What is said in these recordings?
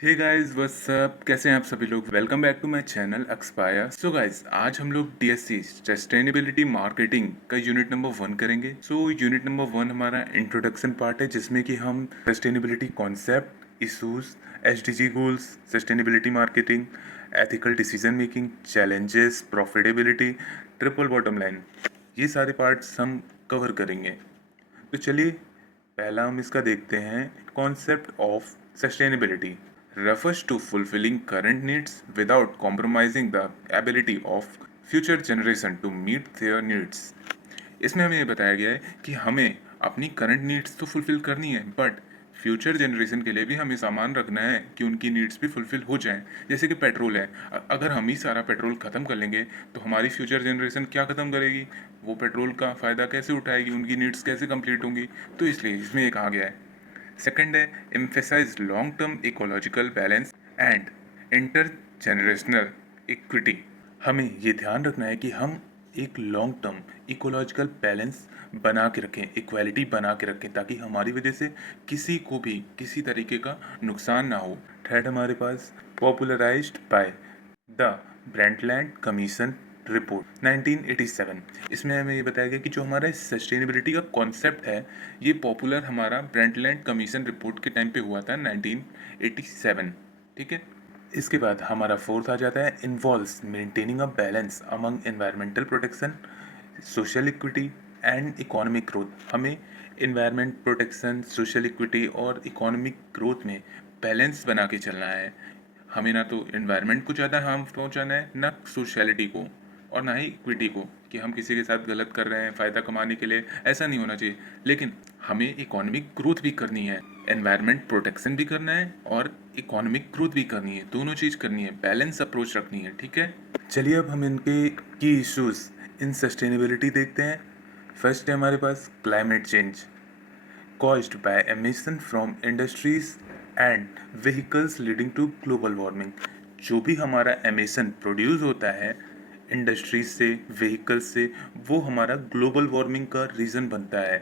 Hey guys what's up, कैसे हैं आप सभी लोग। Welcome back to my channel expire. So guys, आज हम लोग डीएससी सस्टेनेबिलिटी मार्केटिंग का यूनिट नंबर 1 करेंगे। यूनिट नंबर 1 हमारा इंट्रोडक्शन पार्ट है, जिसमें कि हम sustainability concept, issues, SDG goals, sustainability marketing, ethical decision making, challenges, profitability, triple bottom line, ये सारे पार्ट्स हम कवर करेंगे। तो चलिए पहला हम इसका देखते हैं। Concept of sustainability refers to fulfilling current needs without compromising the ability of future generation to meet their needs। इसमें हमें ये बताया गया है कि हमें अपनी करंट नीड्स तो फुलफिल करनी है, बट फ्यूचर जनरेशन के लिए भी हमें सामान रखना है कि उनकी नीड्स भी फुलफिल हो जाएं। जैसे कि पेट्रोल है, अगर हम ही सारा पेट्रोल ख़त्म कर लेंगे तो हमारी फ्यूचर जनरेशन क्या ख़त्म करेगी? वो पेट्रोल का फ़ायदा कैसे उठाएगी? उनकी नीड्स कैसे कंप्लीट होंगी? तो इसलिए इसमें ये कहा गया है। सेकंड है emphasise long term ecological balance and intergenerational equity. हमें ये ध्यान रखना है कि हम एक लॉन्ग टर्म इकोलॉजिकल बैलेंस बना के रखें, इक्वालिटी बना के रखें, ताकि हमारी वजह से किसी को भी किसी तरीके का नुकसान ना हो। थर्ड हमारे पास popularized by the Brundtland commission report 1987। इसमें हमें ये बताया गया कि जो हमारा सस्टेनेबिलिटी का कॉन्सेप्ट है, ये पॉपुलर हमारा ब्रेंटलैंड कमीशन रिपोर्ट के टाइम पे हुआ था 1987। ठीक है। इसके बाद हमारा फोर्थ आ जाता है involves maintaining a balance among environmental protection, social equity and economic growth. हमें इन्वायरमेंट प्रोटेक्शन, सोशल इक्विटी और इकोनॉमिक ग्रोथ में बैलेंस बना के चलना है। हमें ना तो इन्वायरमेंट को ज़्यादा हार्म पहुंचाना है, ना सोशलिटी को, और ना ही इक्विटी को, कि हम किसी के साथ गलत कर रहे हैं फ़ायदा कमाने के लिए। ऐसा नहीं होना चाहिए। लेकिन हमें इकोनॉमिक ग्रोथ भी करनी है, एनवायरनमेंट प्रोटेक्शन भी करना है और इकोनॉमिक ग्रोथ भी करनी है। दोनों चीज़ करनी है, बैलेंस अप्रोच रखनी है। ठीक है। चलिए अब हम इनके की इश्यूज इन सस्टेनेबिलिटी देखते हैं। फर्स्ट है हमारे पास climate change caused by emission from industries and vehicles leading to global warming। जो भी हमारा एमिशन प्रोड्यूस होता है इंडस्ट्रीज से, व्हीकल से, वो हमारा ग्लोबल वार्मिंग का रीज़न बनता है,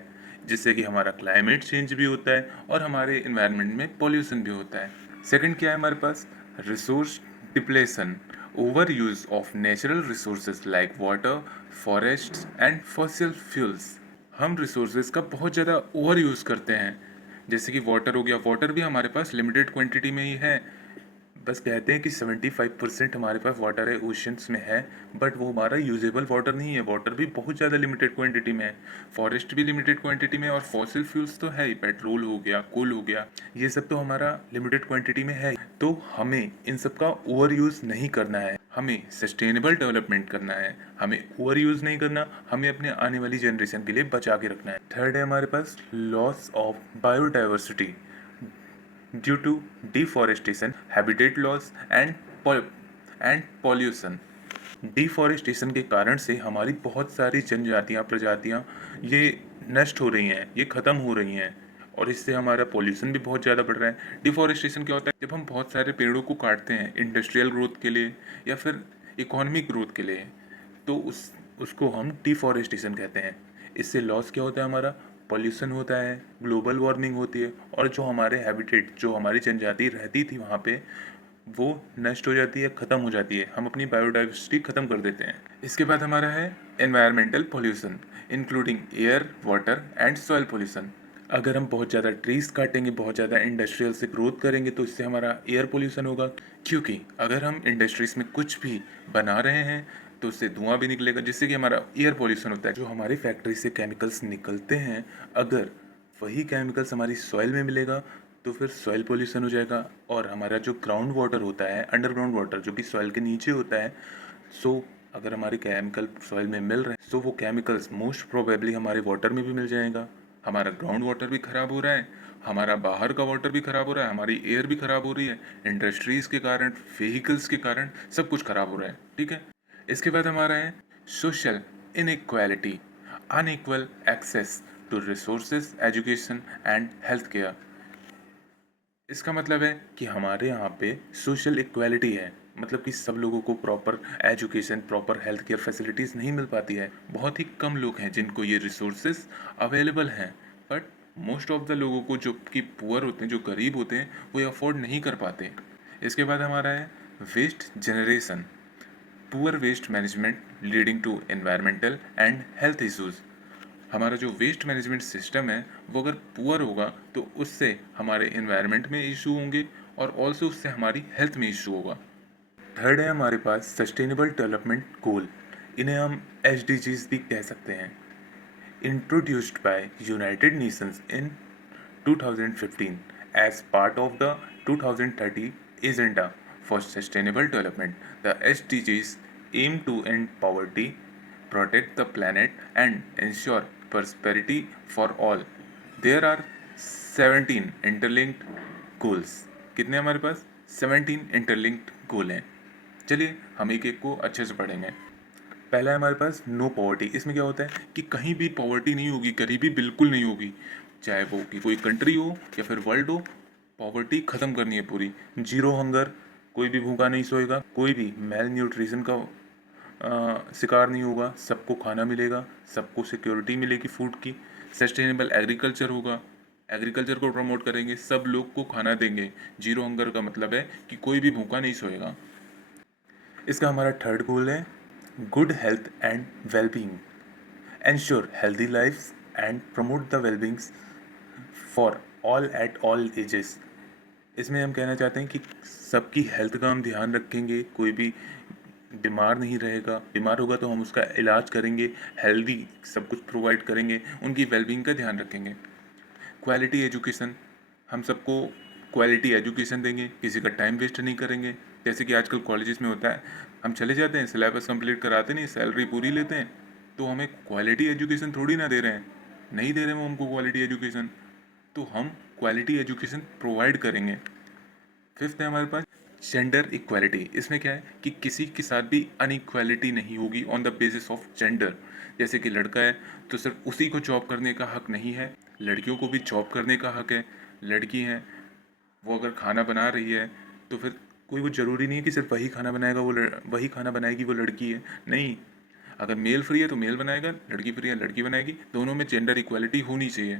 जिससे कि हमारा क्लाइमेट चेंज भी होता है और हमारे इन्वायरमेंट में पॉल्यूशन भी होता है। सेकंड क्या है हमारे पास? Resource depletion, over use of natural resources like water, forest and fossil fuels. हम रिसोर्सेज का बहुत ज़्यादा ओवर यूज़ करते हैं। जैसे कि वाटर हो गया, वाटर भी हमारे पास लिमिटेड क्वांटिटी में ही है। बस कहते हैं कि 75% हमारे पास वाटर है, ओशंस में है, बट वो हमारा यूजेबल वाटर नहीं है। वाटर भी बहुत ज़्यादा लिमिटेड क्वांटिटी में है, फॉरेस्ट भी लिमिटेड क्वांटिटी में है, और फॉसिल फ्यूल्स तो है ही, पेट्रोल हो गया, कोल हो गया, ये सब तो हमारा लिमिटेड क्वांटिटी में है। तो हमें इन सब का ओवर यूज़ नहीं करना है, हमें सस्टेनेबल डेवलपमेंट करना है, हमें ओवर यूज़ नहीं करना, हमें अपने आने वाली जनरेशन के लिए बचा के रखना है। थर्ड है हमारे पास loss of biodiversity due to deforestation, habitat loss and pollution. Deforestation के कारण से हमारी बहुत सारी जनजातियाँ, प्रजातियाँ ये नष्ट हो रही हैं, ये ख़त्म हो रही हैं, और इससे हमारा पॉल्यूशन भी बहुत ज़्यादा बढ़ रहा है। डिफॉरेस्टेशन क्या होता है? जब हम बहुत सारे पेड़ों को काटते हैं इंडस्ट्रियल ग्रोथ के लिए या फिर इकोनॉमिक ग्रोथ के लिए, तो उसको हम डिफॉरेस्टेशन कहते हैं। इससे लॉस क्या होता है? हमारा पॉल्यूशन होता है, ग्लोबल वार्मिंग होती है, और जो हमारे हैबिटेट, जो हमारी जनजाति रहती थी वहाँ पे, वो नष्ट हो जाती है, ख़त्म हो जाती है। हम अपनी बायोडाइवर्सिटी ख़त्म कर देते हैं। इसके बाद हमारा है environmental pollution including air, water and soil pollution. अगर हम बहुत ज़्यादा ट्रीज काटेंगे, बहुत ज़्यादा इंडस्ट्रियल से ग्रोथ करेंगे, तो इससे हमारा एयर पोल्यूशन होगा। क्योंकि अगर हम इंडस्ट्रीज में कुछ भी बना रहे हैं तो उससे धुआं भी निकलेगा, जिससे कि हमारा एयर पोल्यूशन होता है। जो हमारी फैक्ट्री से केमिकल्स निकलते हैं, अगर वही केमिकल्स हमारी सॉइल में मिलेगा तो फिर सॉइल पोल्यूशन हो जाएगा। और हमारा जो ग्राउंड वाटर होता है, अंडरग्राउंड वाटर जो कि सॉइल के नीचे होता है, सो अगर हमारे केमिकल सॉइल में मिल रहे हैं, सो वो केमिकल्स मोस्ट प्रोबेबली हमारे वाटर में भी मिल जाएगा। हमारा ग्राउंड वाटर भी ख़राब हो रहा है, हमारा बाहर का वाटर भी ख़राब हो रहा है, हमारी एयर भी ख़राब हो रही है, इंडस्ट्रीज़ के कारण, व्हीकल्स के कारण सब कुछ ख़राब हो रहा है। ठीक है। इसके बाद हमारा है social inequality, unequal access to resources, education and health care. इसका मतलब है कि हमारे यहाँ पे सोशल इक्वालिटी है, मतलब कि सब लोगों को proper education, proper health care facilities नहीं मिल पाती है। बहुत ही कम लोग हैं जिनको ये रिसोर्सेज अवेलेबल हैं, बट मोस्ट ऑफ द लोगों को जो कि पुअर होते हैं, जो गरीब होते हैं, वो ये अफोर्ड नहीं कर पाते। इसके बाद हमारा है waste generation, poor waste management leading to environmental and health issues. हमारा जो वेस्ट मैनेजमेंट सिस्टम है वो अगर पुअर होगा तो उससे हमारे एनवायरनमेंट में इशू होंगे और ऑल्सो उससे हमारी हेल्थ में इशू होगा। थर्ड है हमारे पास सस्टेनेबल डेवलपमेंट गोल, इन्हें हम SDGs भी कह सकते हैं। Introduced by United Nations in 2015 as part of the 2030 Agenda for Sustainable Development. The SDGs aim to end poverty, protect the planet, and ensure prosperity for all. There are 17 interlinked goals. कितने हमारे पास 17 interlinked गोल हैं। चलिए हम एक एक को अच्छे से पढ़ेंगे। पहला है हमारे पास नो पॉवर्टी। इसमें क्या होता है कि कहीं भी पॉवर्टी नहीं होगी, गरीबी बिल्कुल नहीं होगी, चाहे वो कि कोई कंट्री हो या फिर वर्ल्ड हो। पॉवर्टी ख़त्म करनी है पूरी, जीरो हंगर, कोई भी भूखा नहीं सोएगा, कोई भी मेल न्यूट्रिशन का शिकार नहीं होगा, सबको खाना मिलेगा, सबको सिक्योरिटी मिलेगी फूड की। सस्टेनेबल एग्रीकल्चर होगा, एग्रीकल्चर को प्रमोट करेंगे, सब लोग को खाना देंगे। जीरो हंगर का मतलब है कि कोई भी भूखा नहीं सोएगा। इसका हमारा थर्ड गोल है good health and wellbeing, ensure healthy lifes and promote the wellbeings for all at all ages. इसमें हम कहना चाहते हैं कि सबकी हेल्थ का हम ध्यान रखेंगे, कोई भी बीमार नहीं रहेगा, बीमार होगा तो हम उसका इलाज करेंगे, हेल्दी सब कुछ प्रोवाइड करेंगे, उनकी वेलबींग का ध्यान रखेंगे। क्वालिटी एजुकेशन, हम सबको क्वालिटी एजुकेशन देंगे, किसी का टाइम वेस्ट नहीं करेंगे। जैसे कि आजकल कॉलेजेस में होता है, हम चले जाते हैं, सिलेबस कंप्लीट कराते नहीं, सैलरी पूरी लेते हैं, तो हमें क्वालिटी एजुकेशन थोड़ी ना दे रहे हैं, नहीं दे रहे हैं वो हमको क्वालिटी एजुकेशन, तो हम क्वालिटी एजुकेशन प्रोवाइड करेंगे। फिफ्थ है हमारे पास जेंडर इक्वालिटी। इसमें क्या है कि किसी के साथ भी अनइक्वालिटी नहीं होगी on the basis of gender. जैसे कि लड़का है तो सिर्फ उसी को जॉब करने का हक नहीं है, लड़कियों को भी जॉब करने का हक है। लड़की हैं, वो अगर खाना बना रही है तो फिर कोई वो ज़रूरी नहीं है कि सिर्फ वही खाना बनाएगा, वही खाना बनाएगी वो लड़की है, नहीं। अगर मेल फ्री है तो मेल बनाएगा, लड़की फ्री है लड़की बनाएगी, दोनों में जेंडर इक्वालिटी होनी चाहिए।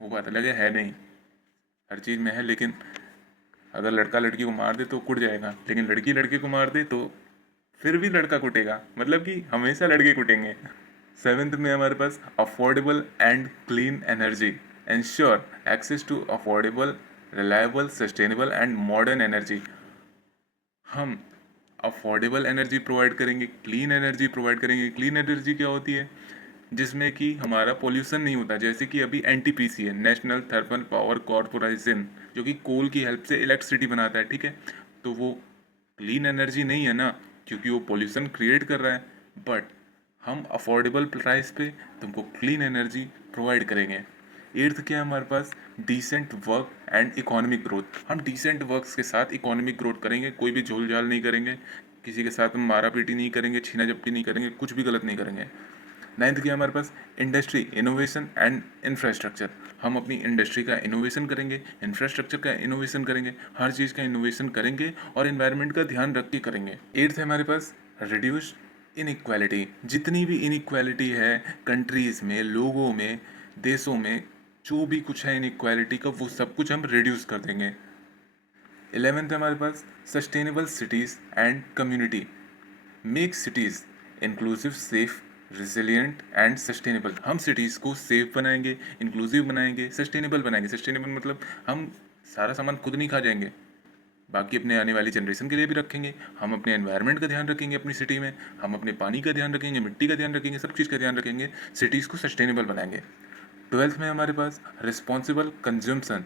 वो बात अलग है नहीं, हर चीज़ में है, लेकिन अगर लड़का लड़की को मार दे तो कुट जाएगा, लेकिन लड़की लड़के को मार दे तो फिर भी लड़का कुटेगा, मतलब कि हमेशा लड़के कुटेंगे। सेवेंथ में हमारे पास affordable and clean energy, ensure access to affordable, reliable, sustainable and modern energy. हम अफोर्डेबल एनर्जी प्रोवाइड करेंगे, क्लीन एनर्जी प्रोवाइड करेंगे। क्लीन एनर्जी क्या होती है? जिसमें कि हमारा पोल्यूशन नहीं होता। जैसे कि अभी NTPC है, नेशनल थर्मल पावर कॉरपोरेशन, जो कि कोल की हेल्प से इलेक्ट्रिसिटी बनाता है, ठीक है। तो वो क्लीन एनर्जी नहीं है ना, क्योंकि वो पोल्यूशन क्रिएट कर रहा है। बट हम अफोर्डेबल प्राइस पे तुमको क्लीन एनर्जी प्रोवाइड करेंगे। एट्थ क्या है हमारे पास? Decent work and economic growth. हम डिसेंट वर्क्स के साथ इकोनॉमिक ग्रोथ करेंगे, कोई भी झोल झाल नहीं करेंगे, किसी के साथ हम मारा पीटी नहीं करेंगे, छीना झपटी नहीं करेंगे, कुछ भी गलत नहीं करेंगे। नाइन्थ क्या हमारे पास? Industry innovation and infrastructure. हम अपनी इंडस्ट्री का इनोवेशन करेंगे, इंफ्रास्ट्रक्चर का इनोवेशन करेंगे, हर चीज़ का इनोवेशन करेंगे और इन्वायरमेंट का ध्यान रख के करेंगे। एट्थ है हमारे पास रिड्यूस इनइक्वालिटी। जितनी भी इनइक्वालिटी है कंट्रीज़ में, लोगों में, देशों में, जो भी कुछ है इनइक्वालिटी का, वो सब कुछ हम रिड्यूस कर देंगे। 11th है हमारे पास sustainable cities and community, make cities inclusive, safe, resilient and sustainable. हम सिटीज़ को सेफ बनाएंगे, इंक्लूसिव बनाएंगे, सस्टेनेबल बनाएंगे। सस्टेनेबल मतलब हम सारा सामान खुद नहीं खा जाएंगे, बाकी अपने आने वाली जनरेशन के लिए भी रखेंगे। हम अपने एनवायरनमेंट का ध्यान रखेंगे अपनी सिटी में, हम अपने पानी का ध्यान रखेंगे, मिट्टी का ध्यान रखेंगे, सब चीज़ का ध्यान रखेंगे, सिटीज़ को सस्टेनेबल बनाएंगे। 12th में हमारे पास responsible consumption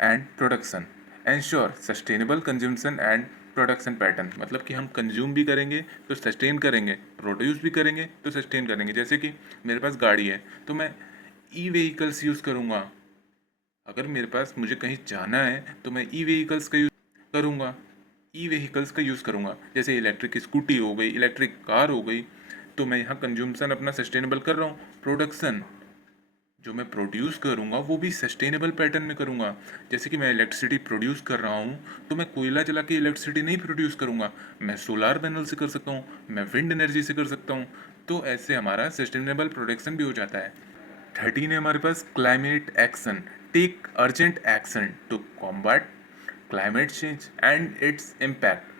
and production, ensure sustainable consumption and production pattern. मतलब कि हम कंज्यूम भी करेंगे तो सस्टेन करेंगे, प्रोड्यूस भी करेंगे तो सस्टेन करेंगे। जैसे कि मेरे पास गाड़ी है तो मैं ई व्हीकल्स यूज़ करूँगा। अगर मेरे पास मुझे कहीं जाना है तो मैं ई व्हीकल्स का यूज़ करूँगा, ई व्हीकल्स का यूज़ करूँगा। जैसे इलेक्ट्रिक स्कूटी हो गई, इलेक्ट्रिक कार हो गई, तो मैं यहाँ कंज्यूमसन अपना सस्टेनेबल कर रहा हूँ। प्रोडक्शन, जो मैं प्रोड्यूस करूँगा वो भी सस्टेनेबल पैटर्न में करूँगा। जैसे कि मैं इलेक्ट्रिसिटी प्रोड्यूस कर रहा हूँ तो मैं कोयला जला के इलेक्ट्रिसिटी नहीं प्रोड्यूस करूँगा, मैं सोलार पैनल से कर सकता हूँ, मैं विंड एनर्जी से कर सकता हूँ। तो ऐसे हमारा सस्टेनेबल प्रोडक्शन भी हो जाता है। 13 है हमारे पास climate action, take urgent action to combat climate change and its impact.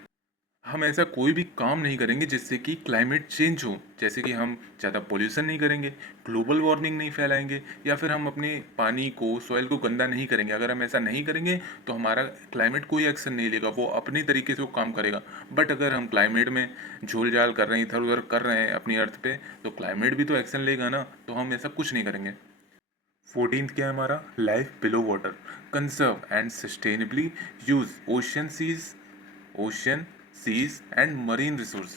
हम ऐसा कोई भी काम नहीं करेंगे जिससे कि क्लाइमेट चेंज हो, जैसे कि हम ज़्यादा पोल्यूशन नहीं करेंगे, ग्लोबल वार्मिंग नहीं फैलाएंगे, या फिर हम अपने पानी को, सॉइल को गंदा नहीं करेंगे। अगर हम ऐसा नहीं करेंगे तो हमारा क्लाइमेट कोई एक्शन नहीं लेगा, वो अपने तरीके से वो काम करेगा। बट अगर हम क्लाइमेट में झोल झाल कर रहे हैं, इधर उधर कर रहे हैं अपनी अर्थ पे, तो क्लाइमेट भी तो एक्शन लेगा ना, तो हम ऐसा कुछ नहीं करेंगे। 14th क्या है हमारा, life below water, conserve and sustainably use ocean seas and marine resource.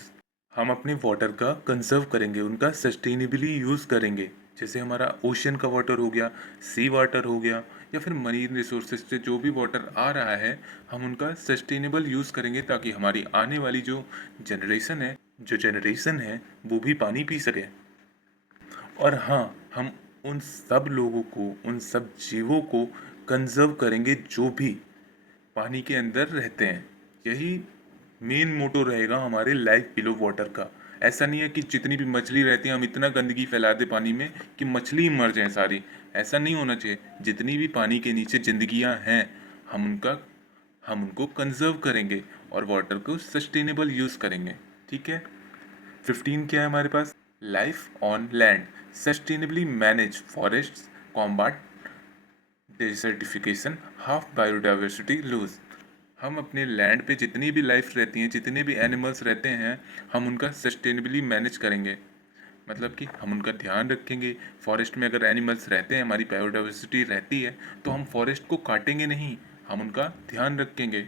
हम अपने वाटर का कंजर्व करेंगे, उनका सस्टेनेबली यूज़ करेंगे। जैसे हमारा ओशन का वाटर हो गया, सी वाटर हो गया, या फिर मरीन रिसोर्सेज से जो भी वाटर आ रहा है, हम उनका सस्टेनेबल यूज़ करेंगे ताकि हमारी आने वाली जो जनरेशन है वो भी पानी पी सके। और हाँ, हम उन सब लोगों को, उन सब जीवों को कंजर्व करेंगे जो भी पानी के अंदर रहते हैं। यही मेन मोटो रहेगा हमारे लाइफ बिलो वाटर का। ऐसा नहीं है कि जितनी भी मछली रहती हैं हम इतना गंदगी फैला दें पानी में कि मछली ही मर जाए सारी। ऐसा नहीं होना चाहिए। जितनी भी पानी के नीचे जिंदगियां हैं, हम उनको कंजर्व करेंगे और वाटर को सस्टेनेबल यूज़ करेंगे। ठीक है। 15 क्या है हमारे पास, life on land, sustainably manage forests, combat desertification, half biodiversity lose. हम अपने लैंड पे जितनी भी लाइफ रहती हैं, जितने भी एनिमल्स रहते हैं, हम उनका सस्टेनेबली मैनेज करेंगे। मतलब कि हम उनका ध्यान रखेंगे। फॉरेस्ट में अगर एनिमल्स रहते हैं, हमारी बायोडाइवर्सिटी रहती है, तो हम फॉरेस्ट को काटेंगे नहीं, हम उनका ध्यान रखेंगे।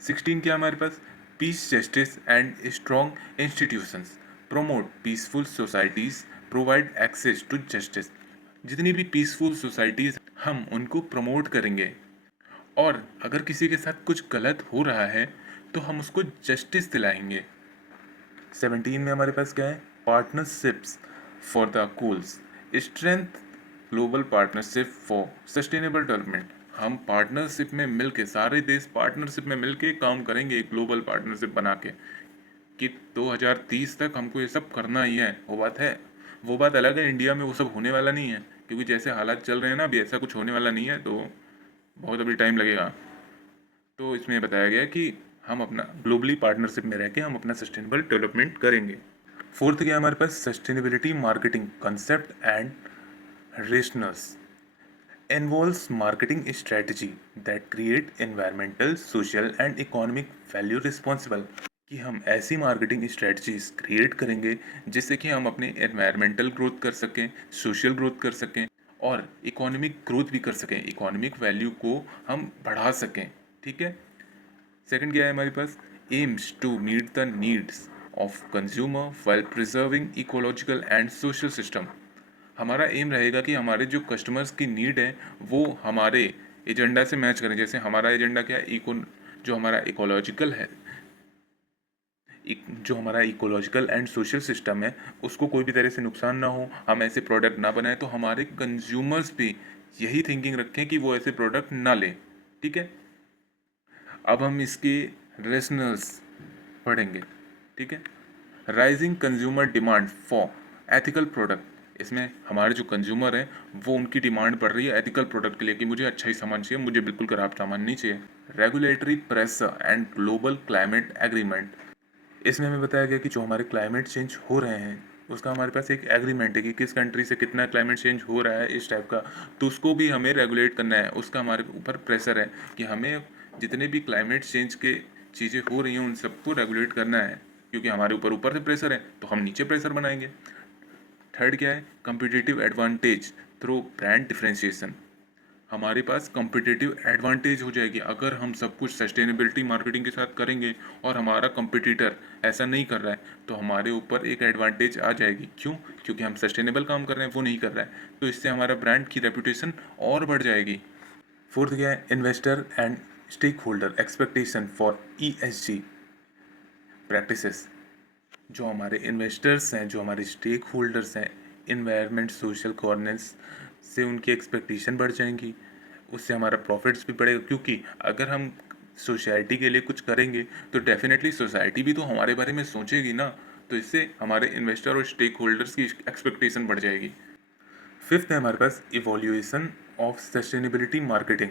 16 क्या हमारे पास, peace justice and strong institutions, promote peaceful societies, provide access to justice. जितनी भी पीसफुल सोसाइटीज़ हम उनको प्रमोट करेंगे, और अगर किसी के साथ कुछ गलत हो रहा है तो हम उसको जस्टिस दिलाएंगे। 17 में हमारे पास क्या है, partnerships for the goals, strength global partnership for sustainable development. हम पार्टनरशिप में मिलके, सारे देश पार्टनरशिप में मिलके काम करेंगे, एक ग्लोबल पार्टनरशिप बना के, कि 2030 तक हमको ये सब करना ही है। वो बात अलग है, इंडिया में वो सब होने वाला नहीं है, क्योंकि जैसे हालात चल रहे हैं ना अभी, ऐसा कुछ होने वाला नहीं है, तो बहुत अभी टाइम लगेगा। तो इसमें बताया गया कि हम अपना ग्लोबली पार्टनरशिप में रह के हम अपना सस्टेनेबल डेवलपमेंट करेंगे। फोर्थ क्या है हमारे पास, sustainability marketing concept and rationales, involves marketing strategy that create environmental, social and economic value responsible। कि हम ऐसी मार्केटिंग स्ट्रेटजीज क्रिएट करेंगे जिससे कि हम अपने एनवायरमेंटल ग्रोथ कर सकें, सोशल ग्रोथ कर सकें, और इकोनॉमिक ग्रोथ भी कर सकें, इकोनॉमिक वैल्यू को हम बढ़ा सकें। ठीक है। सेकंड क्या है हमारे पास, aims to meet the needs of consumer while preserving ecological and social system. हमारा एम रहेगा कि हमारे जो कस्टमर्स की नीड है वो हमारे एजेंडा से मैच करें। जैसे हमारा एजेंडा क्या है, जो हमारा इकोलॉजिकल है, जो हमारा इकोलॉजिकल एंड सोशल सिस्टम है, उसको कोई भी तरह से नुकसान ना हो, हम ऐसे प्रोडक्ट ना बनाएं, तो हमारे कंज्यूमर्स भी यही थिंकिंग रखें कि वो ऐसे प्रोडक्ट ना लें। ठीक है। अब हम इसके रेशनल्स पढ़ेंगे। ठीक है। Rising consumer demand for ethical product. इसमें हमारे जो कंज्यूमर हैं वो, उनकी डिमांड बढ़ रही है एथिकल प्रोडक्ट के लिए कि मुझे अच्छा ही सामान चाहिए, मुझे बिल्कुल खराब सामान नहीं चाहिए। Regulatory pressure and global climate agreement. इसमें हमें बताया गया कि जो हमारे क्लाइमेट चेंज हो रहे हैं उसका हमारे पास एक एग्रीमेंट है कि किस कंट्री से कितना क्लाइमेट चेंज हो रहा है इस टाइप का, तो उसको भी हमें रेगुलेट करना है। उसका हमारे ऊपर प्रेशर है कि हमें जितने भी क्लाइमेट चेंज के चीज़ें हो रही हैं उन सबको रेगुलेट करना है, क्योंकि हमारे ऊपर ऊपर से प्रेशर है तो हम नीचे प्रेशर बनाएंगे। थर्ड क्या है, competitive advantage through brand differentiation. हमारे पास कम्पिटिटिव एडवांटेज हो जाएगी अगर हम सब कुछ सस्टेनेबिलिटी मार्केटिंग के साथ करेंगे, और हमारा कंपटीटर ऐसा नहीं कर रहा है तो हमारे ऊपर एक एडवांटेज आ जाएगी। क्यों? क्योंकि हम सस्टेनेबल काम कर रहे हैं, वो नहीं कर रहा है, तो इससे हमारा ब्रांड की रेपुटेशन और बढ़ जाएगी। फोर्थ क्या है, investor and stakeholder expectation for ESG practices. जो हमारे इन्वेस्टर्स हैं, जो हमारे स्टेक होल्डर्स हैं, इन्वायरमेंट सोशल गवर्नेंस से उनकी एक्सपेक्टेशन बढ़ जाएंगी, उससे हमारा प्रॉफिट्स भी बढ़ेगा। क्योंकि अगर हम सोसाइटी के लिए कुछ करेंगे तो डेफिनेटली सोसाइटी भी तो हमारे बारे में सोचेगी ना, तो इससे हमारे इन्वेस्टर और स्टेक होल्डर्स की एक्सपेक्टेशन बढ़ जाएगी। फिफ्थ है हमारे पास evolution of sustainability marketing,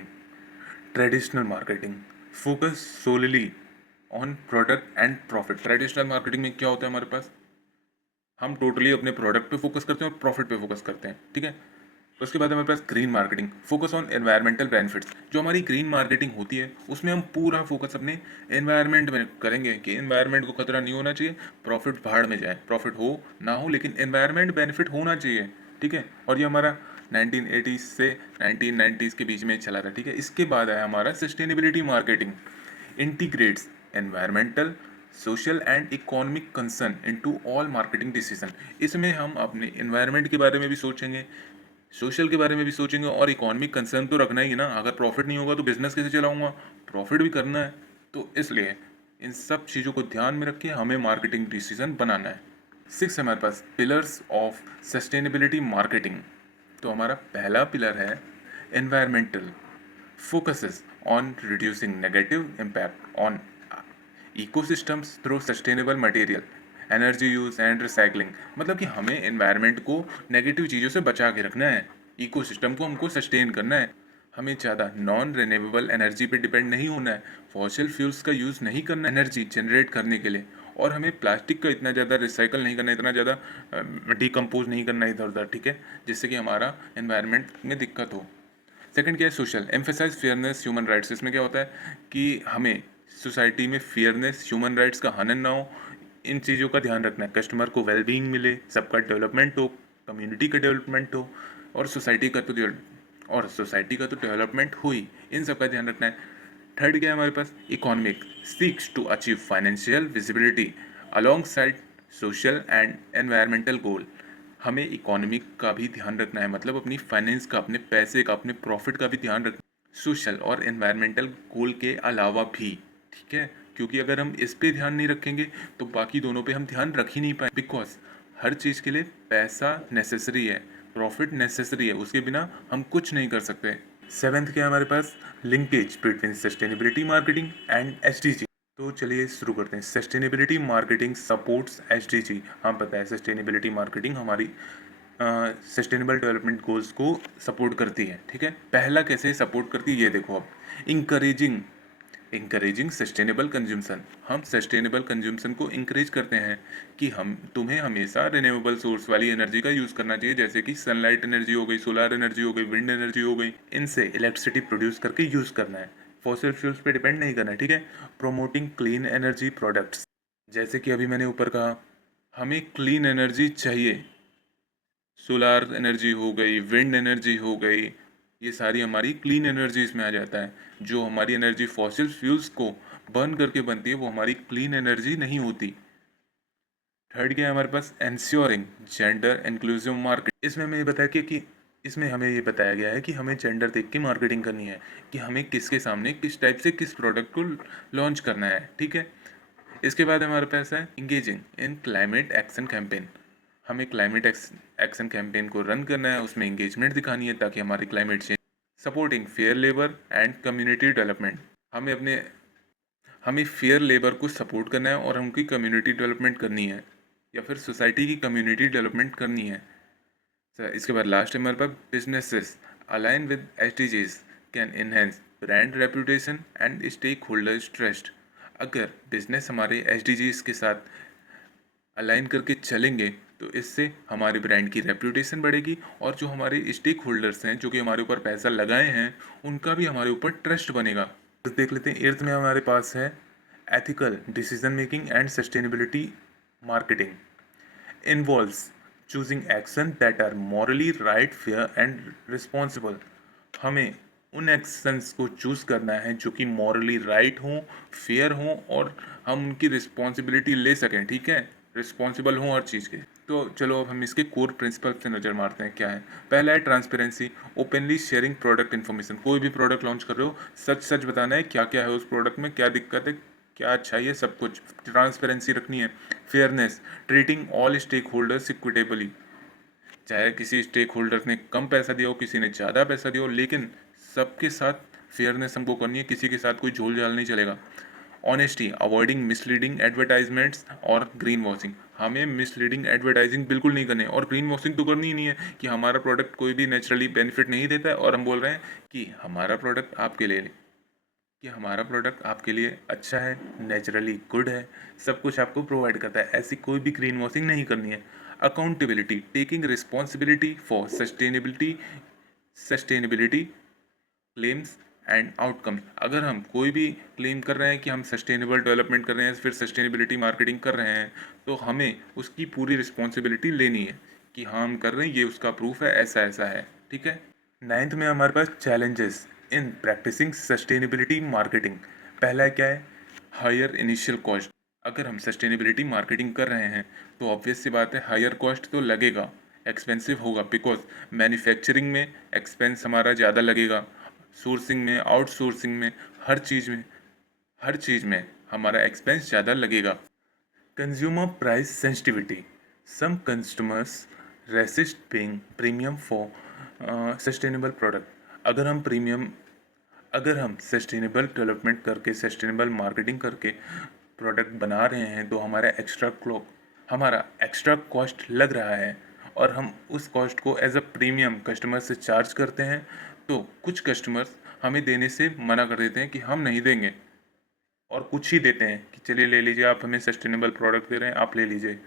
traditional marketing focus solely on product and profit. Traditional marketing में क्या होता है हमारे पास, हम टोटली अपने प्रोडक्ट पे फोकस करते हैं और प्रॉफिट पे फोकस करते हैं, ठीक है। उसके बाद हमारे पास green marketing, focus on environmental benefits. जो हमारी ग्रीन मार्केटिंग होती है उसमें हम पूरा फोकस अपने एनवायरनमेंट में करेंगे कि एनवायरनमेंट को खतरा नहीं होना चाहिए, प्रॉफिट भाड़ में जाए, प्रॉफिट हो ना हो लेकिन एनवायरनमेंट बेनिफिट होना चाहिए, ठीक है। और ये हमारा 1980s से 1990s के बीच में चला था, ठीक है। इसके बाद आया हमारा sustainability marketing, integrates environmental social and economic concern into all marketing decision. इसमें हम अपने एनवायरनमेंट के बारे में भी सोचेंगे, सोशल के बारे में भी सोचेंगे और इकोनॉमिक कंसर्न तो रखना ही है ना। अगर प्रॉफिट नहीं होगा तो बिजनेस कैसे चलाऊंगा, प्रॉफिट भी करना है। तो इसलिए इन सब चीज़ों को ध्यान में रख के हमें मार्केटिंग डिसीजन बनाना है। सिक्स हमारे पास पिलर्स ऑफ सस्टेनेबिलिटी मार्केटिंग। तो हमारा पहला पिलर है environmental, focuses on reducing negative impact on ecosystems through sustainable material, energy use and recycling. मतलब कि हमें एनवायरनमेंट को नेगेटिव चीज़ों से बचा के रखना है, इकोसिस्टम को हमको सस्टेन करना है। हमें ज़्यादा नॉन रिन्यूएबल एनर्जी पे डिपेंड नहीं होना है, फॉसिल फ्यूल्स का यूज़ नहीं करना है एनर्जी जनरेट करने के लिए। और हमें प्लास्टिक का इतना ज़्यादा रिसाइकल नहीं करना, इतना ज़्यादा डिकम्पोज नहीं करना इधर उधर, ठीक है, जिससे कि हमारा एनवायरनमेंट में दिक्कत हो। सेकंड क्या है, social emphasise fairness human rights. इसमें क्या होता है कि हमें सोसाइटी में फेयरनेस, ह्यूमन राइट्स का हनन ना हो, इन चीज़ों का ध्यान रखना है। कस्टमर को वेलबींग मिले, सबका डेवलपमेंट हो, कम्युनिटी का डेवलपमेंट हो और सोसाइटी का तो डेवलपमेंट हो ही, इन सब का ध्यान रखना है। थर्ड क्या है हमारे पास, economic seeks to achieve financial visibility alongside social and environmental goal. हमें इकोनॉमिक का भी ध्यान रखना है, मतलब अपनी फाइनेंस का, अपने पैसे का, अपने प्रॉफिट का भी ध्यान रखना, सोशल और एनवायरमेंटल गोल के अलावा भी, ठीक है। क्योंकि अगर हम इस पे ध्यान नहीं रखेंगे तो बाकी दोनों पे हम ध्यान रख ही नहीं पाए, बिकॉज हर चीज़ के लिए पैसा नेसेसरी है, प्रॉफिट नेसेसरी है, उसके बिना हम कुछ नहीं कर सकते। सेवेंथ क्या है हमारे पास, linkage between sustainability marketing and SDG. तो चलिए शुरू करते हैं। Sustainability marketing supports SDG. हाँ पता है, सस्टेनेबिलिटी मार्केटिंग हमारी सस्टेनेबल डेवलपमेंट गोल्स को सपोर्ट करती है, ठीक है। पहला कैसे सपोर्ट करती है ये देखो अब, इंकरेजिंग इंकरेजिंग सस्टेनेबल कंज्यूमसन। हम सस्टेनेबल कंज्यूमसन को इंकरेज करते हैं कि हम तुम्हें हमेशा रिन्यूएबल सोर्स वाली एनर्जी का यूज़ करना चाहिए, जैसे कि सनलाइट एनर्जी हो गई, सोलर एनर्जी हो गई, विंड एनर्जी हो गई, इनसे इलेक्ट्रिसिटी प्रोड्यूस करके यूज़ करना है, फॉसिल फ्यूल्स पे डिपेंड नहीं करना है, ठीक है। प्रोमोटिंग क्लीन एनर्जी प्रोडक्ट्स, जैसे कि अभी मैंने ऊपर कहा हमें क्लीन एनर्जी चाहिए, सोलार एनर्जी हो गई, विंड एनर्जी हो गई, ये सारी हमारी क्लीन एनर्जीज में आ जाता है। जो हमारी एनर्जी फॉसिल फ्यूल्स को बर्न करके बनती है वो हमारी क्लीन एनर्जी नहीं होती। थर्ड क्या है हमारे पास, एंश्योरिंग जेंडर इंक्लूसिव मार्केट। इसमें हमें ये बताया कि इसमें हमें ये बताया गया है कि हमें जेंडर देख के मार्केटिंग करनी है, कि हमें किसके सामने किस टाइप से किस प्रोडक्ट को लॉन्च करना है, ठीक है। इसके बाद हमारे पास है इंगेजिंग इन क्लाइमेट एक्शन कैंपेन। हमें क्लाइमेट एक्शन कैंपेन को रन करना है, उसमें इंगेजमेंट दिखानी है ताकि हमारी climate change. Supporting fair labour and community development. हमें फेयर लेबर को सपोर्ट करना है और उनकी कम्युनिटी डेवलपमेंट करनी है, या फिर सोसाइटी की कम्युनिटी डेवलपमेंट करनी है। इसके बाद लास्ट है हमारे पास businesses align with SDGs can enhance brand reputation and stakeholders trust. अगर बिजनेस हमारे एसडीजीज के साथ अलाइन करके चलेंगे तो इससे हमारे ब्रांड की रेप्यूटेशन बढ़ेगी और जो हमारे स्टेक होल्डर्स हैं, जो कि हमारे ऊपर पैसा लगाए हैं, उनका भी हमारे ऊपर ट्रस्ट बनेगा। तो देख लेते हैं एर्थ में हमारे पास है ethical decision making and sustainability marketing involves choosing action that are morally right, fair and responsible. हमें उन एक्शंस को चूज़ करना है जो कि मॉरली राइट हों, फेयर हों और हम उनकी रिस्पॉन्सिबिलिटी ले सकें, ठीक है, रिस्पॉन्सिबल हों हर चीज़ के। तो चलो अब हम इसके कोर प्रिंसिपल से नज़र मारते हैं क्या है। पहला है transparency, openly sharing product information. कोई भी प्रोडक्ट लॉन्च कर रहे हो, सच सच बताना है क्या क्या है उस प्रोडक्ट में, क्या दिक्कत है, क्या अच्छाई है, सब कुछ ट्रांसपेरेंसी रखनी है। Fairness, treating all stakeholders equitably. चाहे किसी स्टेक होल्डर ने कम पैसा दिया हो, किसी ने ज़्यादा पैसा दिया हो, लेकिन सबके साथ फेयरनेस हमको करनी है, किसी के साथ कोई झोल झाल नहीं चलेगा। ऑनेस्टी, अवॉइडिंग मिसलीडिंग एडवर्टाइजमेंट्स और ग्रीन वॉशिंग। हमें मिसलीडिंग एडवर्टाइजिंग बिल्कुल नहीं करनी है और ग्रीन वॉशिंग तो करनी ही नहीं है कि हमारा प्रोडक्ट कोई भी नेचुरली बेनिफिट नहीं देता है और हम बोल रहे हैं कि हमारा प्रोडक्ट आपके लिए अच्छा है, नेचुरली गुड है, सब कुछ आपको प्रोवाइड करता है। ऐसी कोई भी ग्रीन वॉशिंग नहीं करनी है। Accountability, taking responsibility for sustainability claims and outcomes. अगर हम कोई भी क्लेम कर रहे हैं कि हम सस्टेनेबल डेवलपमेंट कर रहे हैं, फिर सस्टेनेबिलिटी मार्केटिंग कर रहे हैं, तो हमें उसकी पूरी रिस्पॉन्सिबिलिटी लेनी है कि हाँ हम कर रहे हैं, ये उसका प्रूफ है, ऐसा ऐसा है, ठीक है। नाइन्थ में हमारे पास challenges in practicing sustainability marketing. पहला क्या है? Higher initial cost. अगर हम सस्टेनेबिलिटी मार्केटिंग कर रहे हैं तो ऑब्वियस सी बात है हायर कॉस्ट तो लगेगा, एक्सपेंसिव होगा, बिकॉज मैन्युफैक्चरिंग में एक्सपेंस हमारा ज़्यादा लगेगा, सोर्सिंग में, आउटसोर्सिंग में, हर चीज़ में हमारा एक्सपेंस ज़्यादा लगेगा। Consumer price sensitivity, some customers resist paying premium for sustainable product. अगर हम सस्टेनेबल डेवलपमेंट करके, सस्टेनेबल मार्केटिंग करके प्रोडक्ट बना रहे हैं तो हमारा एक्स्ट्रा कॉस्ट लग रहा है और हम उस कॉस्ट को एज अ प्रीमियम कस्टमर से चार्ज करते हैं, तो कुछ कस्टमर्स हमें देने से मना कर देते हैं कि हम नहीं देंगे और कुछ ही देते हैं कि चलिए ले लीजिए, आप हमें सस्टेनेबल प्रोडक्ट दे रहे हैं, आप ले लीजिए।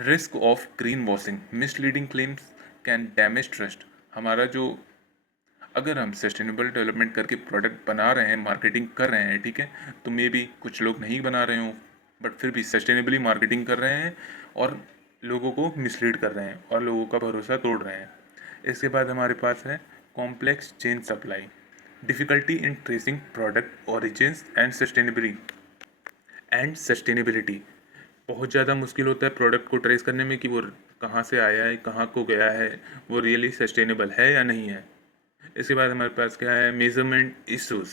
Risk of green washing, misleading claims can damage trust. हमारा जो अगर हम सस्टेनेबल डेवलपमेंट करके प्रोडक्ट बना रहे हैं, मार्केटिंग कर रहे हैं, ठीक है, तो मे बी कुछ लोग नहीं बना रहे हों बट फिर भी सस्टेनेबली मार्केटिंग कर रहे हैं और लोगों को मिसलीड कर रहे हैं और लोगों का भरोसा तोड़ रहे हैं। इसके बाद हमारे पास है complex chain supply, difficulty in tracing product origins and sustainability. बहुत ज़्यादा मुश्किल होता है प्रोडक्ट को ट्रेस करने में कि वो कहाँ से आया है, कहाँ को गया है, वो रियली सस्टेनेबल है या नहीं है। इसके बाद हमारे पास क्या है? Measurement issues,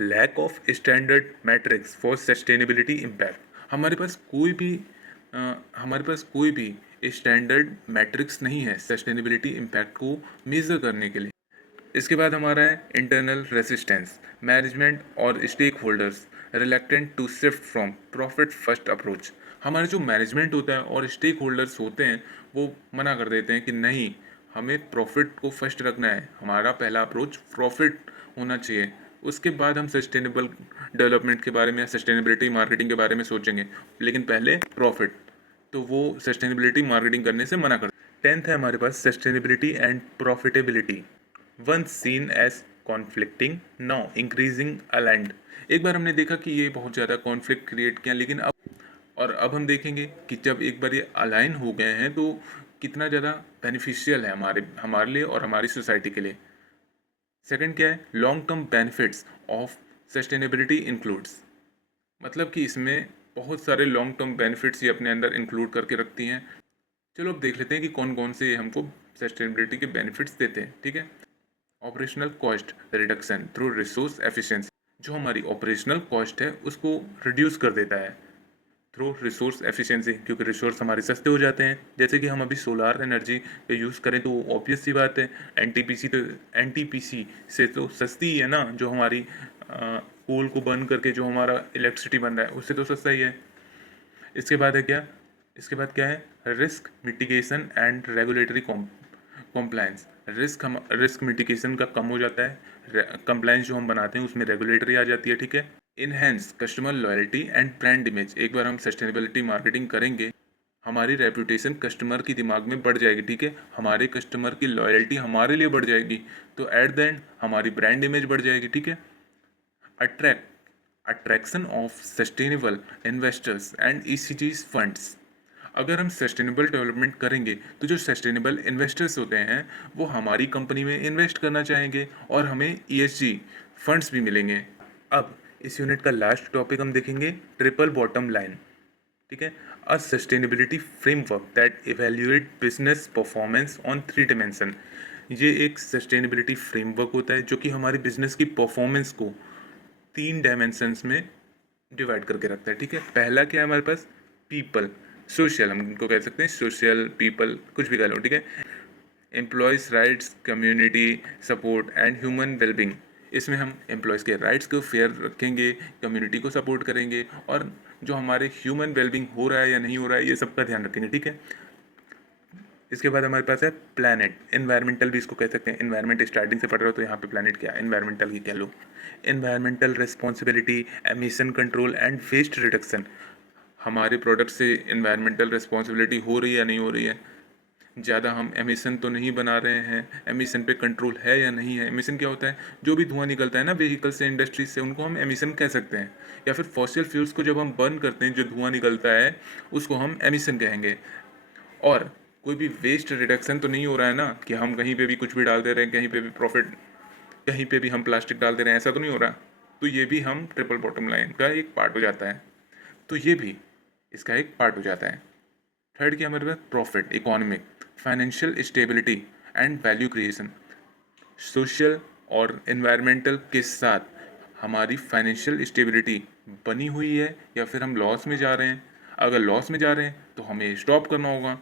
lack of standard metrics for sustainability impact. हमारे पास कोई भी स्टैंडर्ड मैट्रिक्स नहीं है सस्टेनेबिलिटी इम्पैक्ट को मेज़र करने के लिए। इसके बाद हमारा है इंटरनल रेसिस्टेंस, मैनेजमेंट और stakeholders reluctant to shift from profit first approach. हमारा जो मैनेजमेंट होता है और स्टेक होल्डर्स होते हैं वो मना कर देते हैं कि नहीं, हमें प्रॉफिट को फर्स्ट रखना है, हमारा पहला अप्रोच प्रॉफिट होना चाहिए, उसके बाद हम सस्टेनेबल डेवलपमेंट के बारे में या सस्टेनेबिलिटी मार्केटिंग के बारे में सोचेंगे, लेकिन पहले प्रॉफिट। तो वो सस्टेनेबिलिटी मार्केटिंग करने से मना कर। टेंथ है हमारे पास sustainability and profitability, once seen as conflicting, now increasing aligned। एक बार हमने देखा कि ये बहुत ज़्यादा कॉन्फ्लिक्ट क्रिएट किया, लेकिन अब हम देखेंगे कि जब एक बार ये अलाइन हो गए हैं तो कितना ज़्यादा बेनिफिशियल है हमारे लिए और हमारी सोसाइटी के लिए। सेकंड क्या है? Long term benefits of sustainability includes, मतलब कि इसमें बहुत सारे लॉन्ग टर्म बेनिफिट्स ये अपने अंदर इंक्लूड करके रखती हैं। चलो अब देख लेते हैं कि कौन कौन से हमको सस्टेनेबिलिटी के बेनिफिट्स देते हैं, ठीक है। Operational cost reduction through resource efficiency, जो हमारी ऑपरेशनल कॉस्ट है उसको रिड्यूस कर देता है थ्रू रिसोर्स एफिशिएंसी, क्योंकि रिसोर्स हमारे सस्ते हो जाते हैं। जैसे कि हम अभी सोलार एनर्जी पे यूज़ करें तो ऑब्वियस सी बात है, एनटीपीसी से तो सस्ती ही है ना, जो हमारी कोल को बर्न करके जो हमारा इलेक्ट्रिसिटी बन रहा है उससे तो सस्ता ही है। इसके बाद है क्या? इसके बाद क्या है? Risk mitigation and regulatory compliance. Risk mitigation का कम हो जाता है, कंप्लायंस जो हम बनाते हैं उसमें रेगुलेटरी आ जाती है, ठीक है। Enhance customer loyalty and brand image, एक बार हम सस्टेनेबिलिटी मार्केटिंग करेंगे हमारी रेपुटेशन कस्टमर की दिमाग में बढ़ जाएगी, ठीक है, हमारे कस्टमर की लॉयल्टी हमारे लिए बढ़ जाएगी, तो एट द एंड हमारी ब्रांड इमेज बढ़ जाएगी, ठीक है। Attraction of sustainable investors and ESG funds. अगर हम सस्टेनेबल डेवलपमेंट करेंगे तो जो सस्टेनेबल इन्वेस्टर्स होते हैं वो हमारी कंपनी में इन्वेस्ट करना चाहेंगे और हमें ईएसजी फंड्स भी मिलेंगे। अब इस यूनिट का लास्ट टॉपिक हम देखेंगे, ट्रिपल बॉटम लाइन, ठीक है। अ sustainability framework that evaluate business performance on 3 dimension. ये एक सस्टेनेबिलिटी फ्रेमवर्क होता है जो कि हमारी बिजनेस की परफॉर्मेंस को 3 डायमेंशंस में डिवाइड करके रखता है, ठीक है। पहला क्या है हमारे पास? पीपल, सोशल, हम इनको कह सकते हैं सोशल, पीपल, कुछ भी कह लो, ठीक है। Employees rights, community support and human wellbeing. इसमें हम एम्प्लॉयज़ के राइट्स को फेयर रखेंगे, कम्युनिटी को सपोर्ट करेंगे और जो हमारे ह्यूमन वेलबींग हो रहा है या नहीं हो रहा है ये सब का ध्यान रखेंगे, ठीक है। इसके बाद हमारे पास है प्लैनेट, एनवायरमेंटल भी इसको कह सकते हैं। एनवायरमेंट स्टार्टिंग से पढ़ रहे हो तो यहाँ पे प्लैनेट क्या है, एनवायरमेंटल ही कह लो। Environmental responsibility, emission control and waste reduction. हमारे प्रोडक्ट से एनवायरमेंटल रिस्पॉन्सिबिलिटी हो रही है या नहीं हो रही है, ज़्यादा हम एमिशन तो नहीं बना रहे हैं, एमिशन पे कंट्रोल है या नहीं है। एमिशन क्या होता है, जो भी धुआं निकलता है ना व्हीकल से, इंडस्ट्री से, उनको हम एमिशन कह सकते हैं। या फिर फॉसिल फ्यूल्स को जब हम बर्न करते हैं, जो धुआं निकलता है उसको हम एमिशन कहेंगे। और कोई भी वेस्ट रिडक्शन तो नहीं हो रहा है ना, कि हम कहीं पे भी कुछ भी डाल दे रहे हैं, कहीं पे भी प्रॉफिट, कहीं पे भी हम प्लास्टिक डाल दे रहे हैं, ऐसा तो नहीं हो रहा। तो ये भी हम ट्रिपल बॉटम लाइन का एक पार्ट हो जाता है, तो ये भी इसका एक पार्ट हो जाता है। थर्ड क्या हमारे पास, profit, economic, financial stability and value creation. Social और एनवायरमेंटल के साथ हमारी फाइनेंशियल स्टेबिलिटी बनी हुई है या फिर हम लॉस में जा रहे हैं। अगर लॉस में जा रहे हैं तो हमें स्टॉप करना होगा।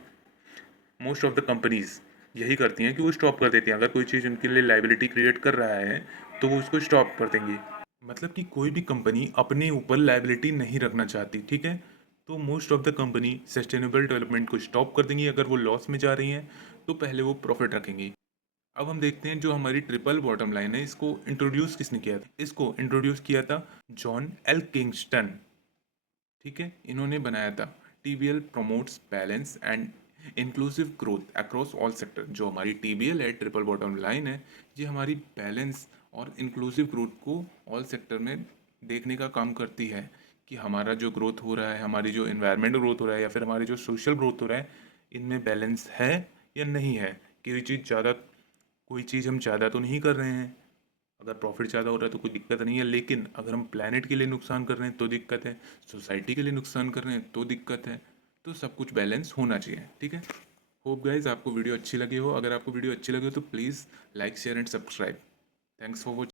मोस्ट ऑफ द कंपनीज यही करती हैं कि वो स्टॉप कर देती हैं। अगर कोई चीज़ उनके लिए लाइबिलिटी क्रिएट कर रहा है तो वो उसको स्टॉप कर देंगी। मतलब कि कोई भी कंपनी अपने ऊपर लाइबिलिटी नहीं रखना चाहती, ठीक है। तो most of the company sustainable development को स्टॉप कर देंगी। अगर वो लॉस में जा रही हैं तो पहले वो प्रॉफिट रखेंगी। अब हम देखते हैं जो हमारी ट्रिपल बॉटम लाइन है, इसको इंट्रोड्यूस किसने किया था। इसको इंट्रोड्यूस किया था जॉन एल किंगस्टन, ठीक है। इन्होंने बनाया था TBL promotes balance and inclusive growth across all sector. जो हमारी टीबीएल है, ट्रिपल बॉटम लाइन है, ये हमारी बैलेंस और इंक्लूसिव ग्रोथ को ऑल सेक्टर में देखने का काम करती है कि हमारा जो ग्रोथ हो रहा है, हमारी जो इन्वायरमेंट ग्रोथ हो रहा है या फिर हमारी जो सोशल ग्रोथ हो रहा है, इनमें बैलेंस है या नहीं है। कोई चीज़ हम ज़्यादा तो नहीं कर रहे हैं। अगर प्रॉफिट ज़्यादा हो रहा है तो कोई दिक्कत नहीं है, लेकिन अगर हम प्लैनेट के लिए नुकसान कर रहे हैं तो दिक्कत है, सोसाइटी के लिए नुकसान कर रहे हैं तो दिक्कत है। तो सब कुछ बैलेंस होना चाहिए, ठीक है। होप गाइज आपको वीडियो अच्छी लगी हो। अगर आपको वीडियो अच्छी लगी हो तो please like share and subscribe. Thanks for watching.